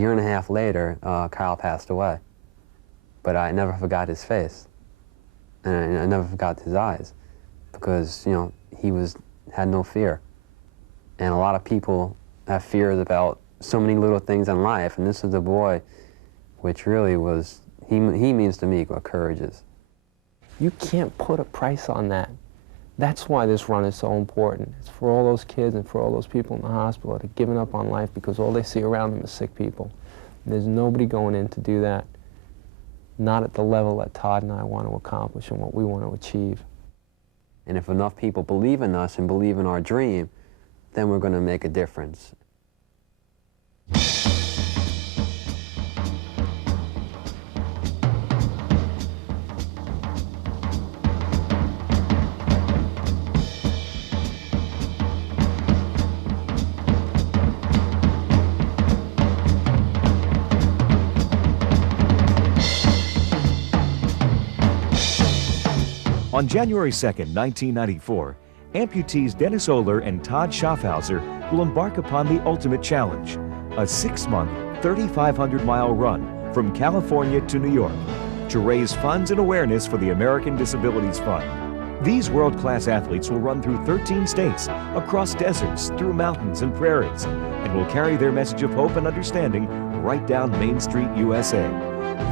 A year and a half later, Kyle passed away. But I never forgot his face. And I never forgot his eyes. Because, you know, he had no fear. And a lot of people have fears about so many little things in life, and this is a boy which really was, he means to me what courage is. You can't put a price on that. That's why this run is so important. It's for all those kids and for all those people in the hospital that have given up on life because all they see around them is sick people. And there's nobody going in to do that, not at the level that Todd and I want to accomplish and what we want to achieve. And if enough people believe in us and believe in our dream, then we're going to make a difference. On January 2nd, 1994, amputees Dennis Oler and Todd Schaffhauser will embark upon the ultimate challenge, a 6-month, 3,500-mile run from California to New York to raise funds and awareness for the American Disabilities Fund. These world-class athletes will run through 13 states, across deserts, through mountains and prairies, and will carry their message of hope and understanding right down Main Street, USA.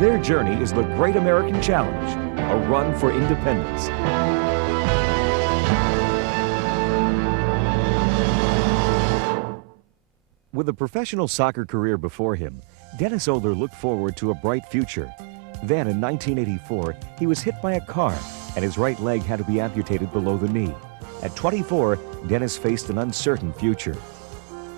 Their journey is the Great American Challenge, a run for independence. With a professional soccer career before him, Dennis Oler looked forward to a bright future. Then in 1984, he was hit by a car and his right leg had to be amputated below the knee. At 24, Dennis faced an uncertain future.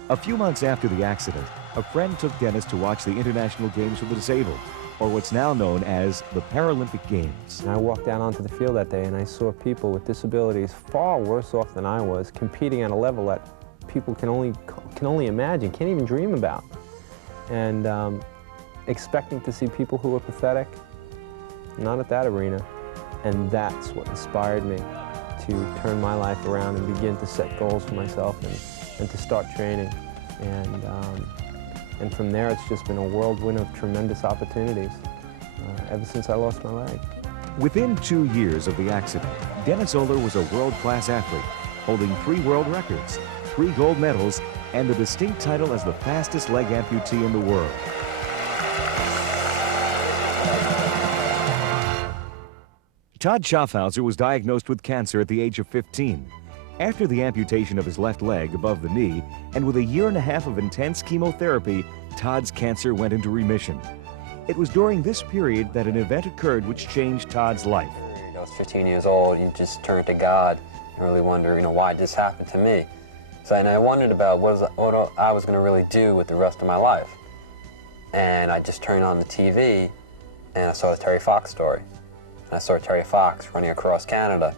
A few months after the accident, a friend took Dennis to watch the International Games for the Disabled, or what's now known as the Paralympic Games. And I walked down onto the field that day and I saw people with disabilities far worse off than I was, competing at a level that people can only imagine, can't even dream about. And expecting to see people who were pathetic, not at that arena. And that's what inspired me to turn my life around and begin to set goals for myself and to start training. And from there, it's just been a whirlwind of tremendous opportunities ever since I lost my leg. Within 2 years of the accident, Dennis Oler was a world-class athlete, holding 3 world records, 3 gold medals, and the distinct title as the fastest leg amputee in the world. Todd Schaffhauser was diagnosed with cancer at the age of 15. After the amputation of his left leg above the knee, and with a 1.5 years of intense chemotherapy, Todd's cancer went into remission. It was during this period that an event occurred which changed Todd's life. I was 15 years old, you just turn to God and really wonder, you know, why this happened to me. And I wondered about what I was going to really do with the rest of my life. And I just turned on the TV and I saw the Terry Fox story. And I saw Terry Fox running across Canada.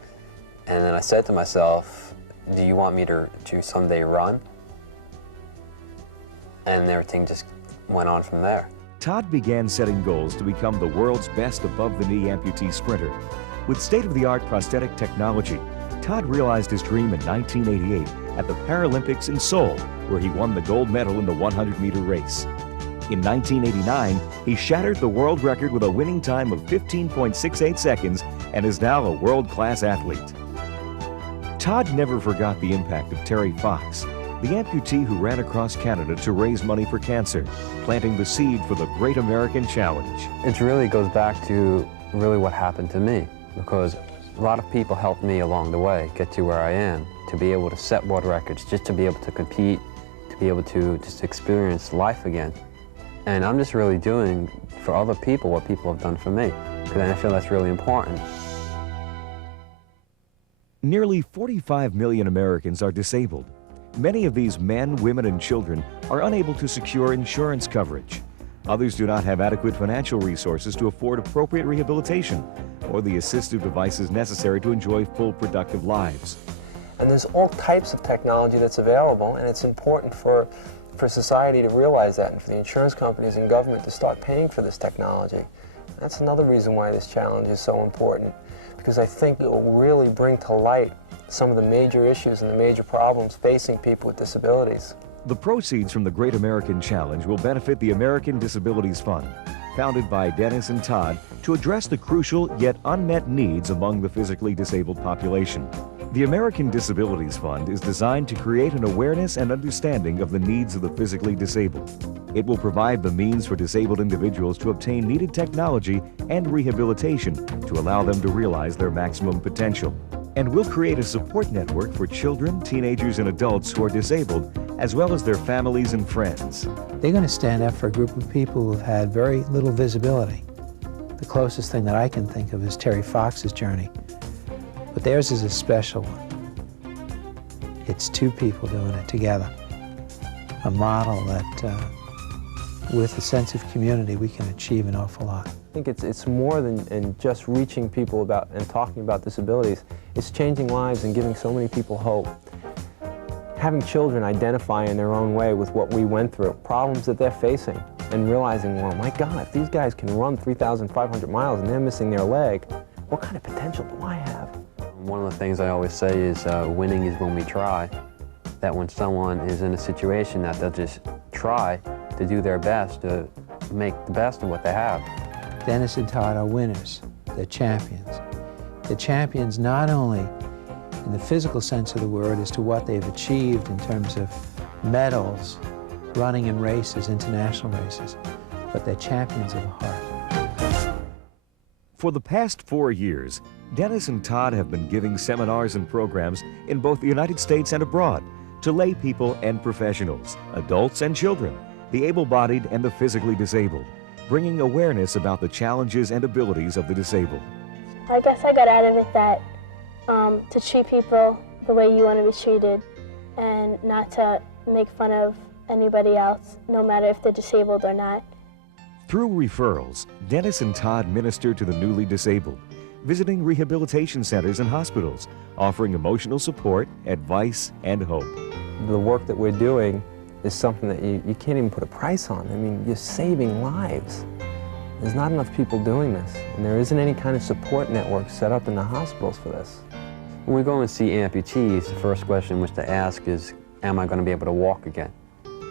And then I said to myself, do you want me to someday run? And everything just went on from there. Todd began setting goals to become the world's best above-the-knee amputee sprinter. With state-of-the-art prosthetic technology, Todd realized his dream in 1988 at the Paralympics in Seoul, where he won the gold medal in the 100-meter race. In 1989, he shattered the world record with a winning time of 15.68 seconds and is now a world-class athlete. Todd never forgot the impact of Terry Fox, the amputee who ran across Canada to raise money for cancer, planting the seed for the Great American Challenge. It really goes back to really what happened to me, because a lot of people helped me along the way get to where I am, to be able to set world records, just to be able to compete, to be able to just experience life again. And I'm just really doing for other people what people have done for me, because I feel that's really important. Nearly 45 million Americans are disabled. Many of these men, women, and children are unable to secure insurance coverage. Others do not have adequate financial resources to afford appropriate rehabilitation or the assistive devices necessary to enjoy full, productive lives. And there's all types of technology that's available, and it's important for society to realize that, and for the insurance companies and government to start paying for this technology. That's another reason why this challenge is so important, because I think it will really bring to light some of the major issues and the major problems facing people with disabilities. The proceeds from the Great American Challenge will benefit the American Disabilities Fund, founded by Dennis and Todd to address the crucial yet unmet needs among the physically disabled population. The American Disabilities Fund is designed to create an awareness and understanding of the needs of the physically disabled. It will provide the means for disabled individuals to obtain needed technology and rehabilitation to allow them to realize their maximum potential. And will create a support network for children, teenagers, and adults who are disabled, as well as their families and friends. They're going to stand up for a group of people who've had very little visibility. The closest thing that I can think of is Terry Fox's journey, but theirs is a special one. It's two people doing it together, a model that with a sense of community we can achieve an awful lot. I think it's more than just reaching people about and talking about disabilities. It's changing lives and giving so many people hope. Having children identify in their own way with what we went through, problems that they're facing, and realizing, well, my God, if these guys can run 3,500 miles and they're missing their leg, what kind of potential do I have? One of the things I always say is winning is when we try. That when someone is in a situation that they'll just try to do their best to make the best of what they have. Dennis and Todd are winners. They're champions. They're champions not only in the physical sense of the word as to what they've achieved in terms of medals, running in races, international races, but they're champions of the heart. For the past 4 years, Dennis and Todd have been giving seminars and programs in both the United States and abroad to lay people and professionals, adults and children, the able-bodied and the physically disabled, bringing awareness about the challenges and abilities of the disabled. I guess I got out of it that to treat people the way you want to be treated and not to make fun of anybody else, no matter if they're disabled or not. Through referrals, Dennis and Todd minister to the newly disabled, visiting rehabilitation centers and hospitals, offering emotional support, advice, and hope. The work that we're doing is something that you can't even put a price on. I mean, you're saving lives. There's not enough people doing this, and there isn't any kind of support network set up in the hospitals for this. When we go and see amputees, the first question which they ask is, am I going to be able to walk again?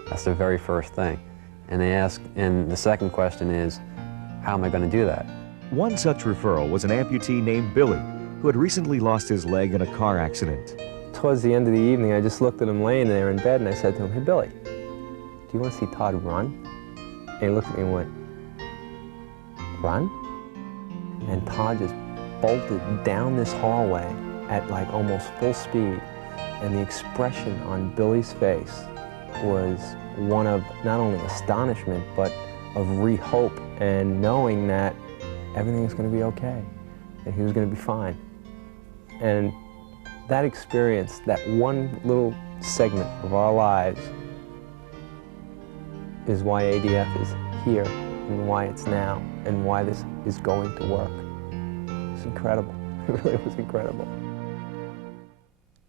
That's the very first thing. And the second question is, how am I going to do that? One such referral was an amputee named Billy, who had recently lost his leg in a car accident. Towards the end of the evening, I just looked at him laying there in bed, and I said to him, hey, Billy, do you want to see Todd run? And he looked at me and went, run? And Todd just bolted down this hallway at like almost full speed, and the expression on Billy's face was one of not only astonishment, but of re-hope and knowing that everything was going to be okay, that he was going to be fine. And that experience, that one little segment of our lives, is why ADF is here and why it's now and why this is going to work. It's incredible. It really was incredible.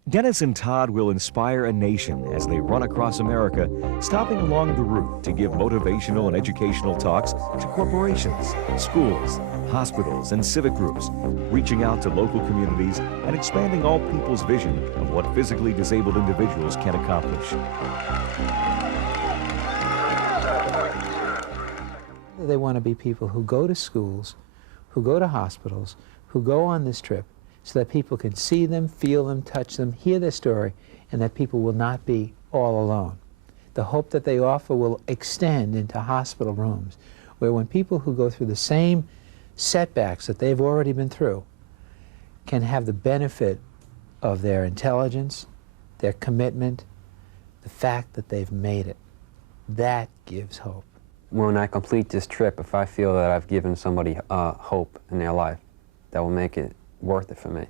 Dennis and Todd will inspire a nation as they run across America, stopping along the route to give motivational and educational talks to corporations, schools, hospitals, and civic groups, reaching out to local communities and expanding all people's vision of what physically disabled individuals can accomplish. They want to be people who go to schools, who go to hospitals, who go on this trip, so that people can see them, feel them, touch them, hear their story, and that people will not be all alone. The hope that they offer will extend into hospital rooms, where when people who go through the same setbacks that they've already been through can have the benefit of their intelligence, their commitment, the fact that they've made it. That gives hope. When I complete this trip, if I feel that I've given somebody hope in their life, that will make it worth it for me,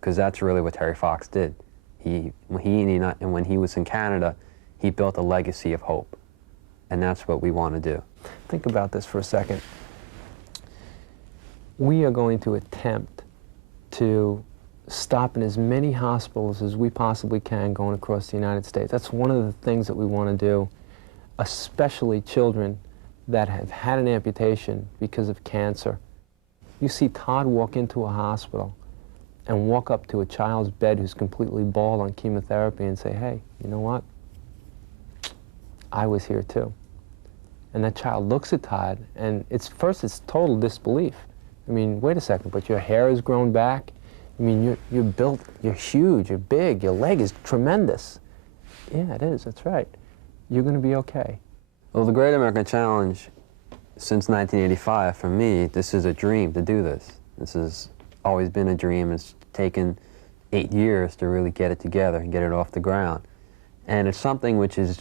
because that's really what Terry Fox did. When he was in Canada, he built a legacy of hope, and that's what we want to do. Think about this for a second. We are going to attempt to stop in as many hospitals as we possibly can going across the United States. That's one of the things that we want to do, especially children that have had an amputation because of cancer. You see Todd walk into a hospital and walk up to a child's bed who's completely bald on chemotherapy and say, hey, you know what? I was here too. And that child looks at Todd, and it's total disbelief. I mean, wait a second, but your hair has grown back. I mean, you're built, you're huge, you're big, your leg is tremendous. Yeah, it is, that's right. You're going to be okay. Well, the Great American Challenge, since 1985, for me, this is a dream to do this. This has always been a dream. It's taken 8 years to really get it together and get it off the ground. And it's something which is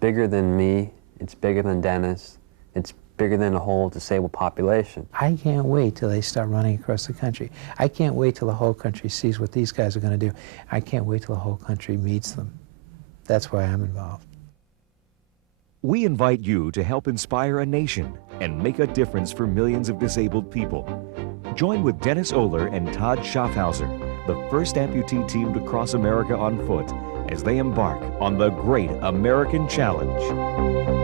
bigger than me, it's bigger than Dennis, it's bigger than the whole disabled population. I can't wait till they start running across the country. I can't wait till the whole country sees what these guys are going to do. I can't wait till the whole country meets them. That's why I'm involved. We invite you to help inspire a nation and make a difference for millions of disabled people. Join with Dennis Oler and Todd Schaffhauser, the first amputee team to cross America on foot, as they embark on the Great American Challenge.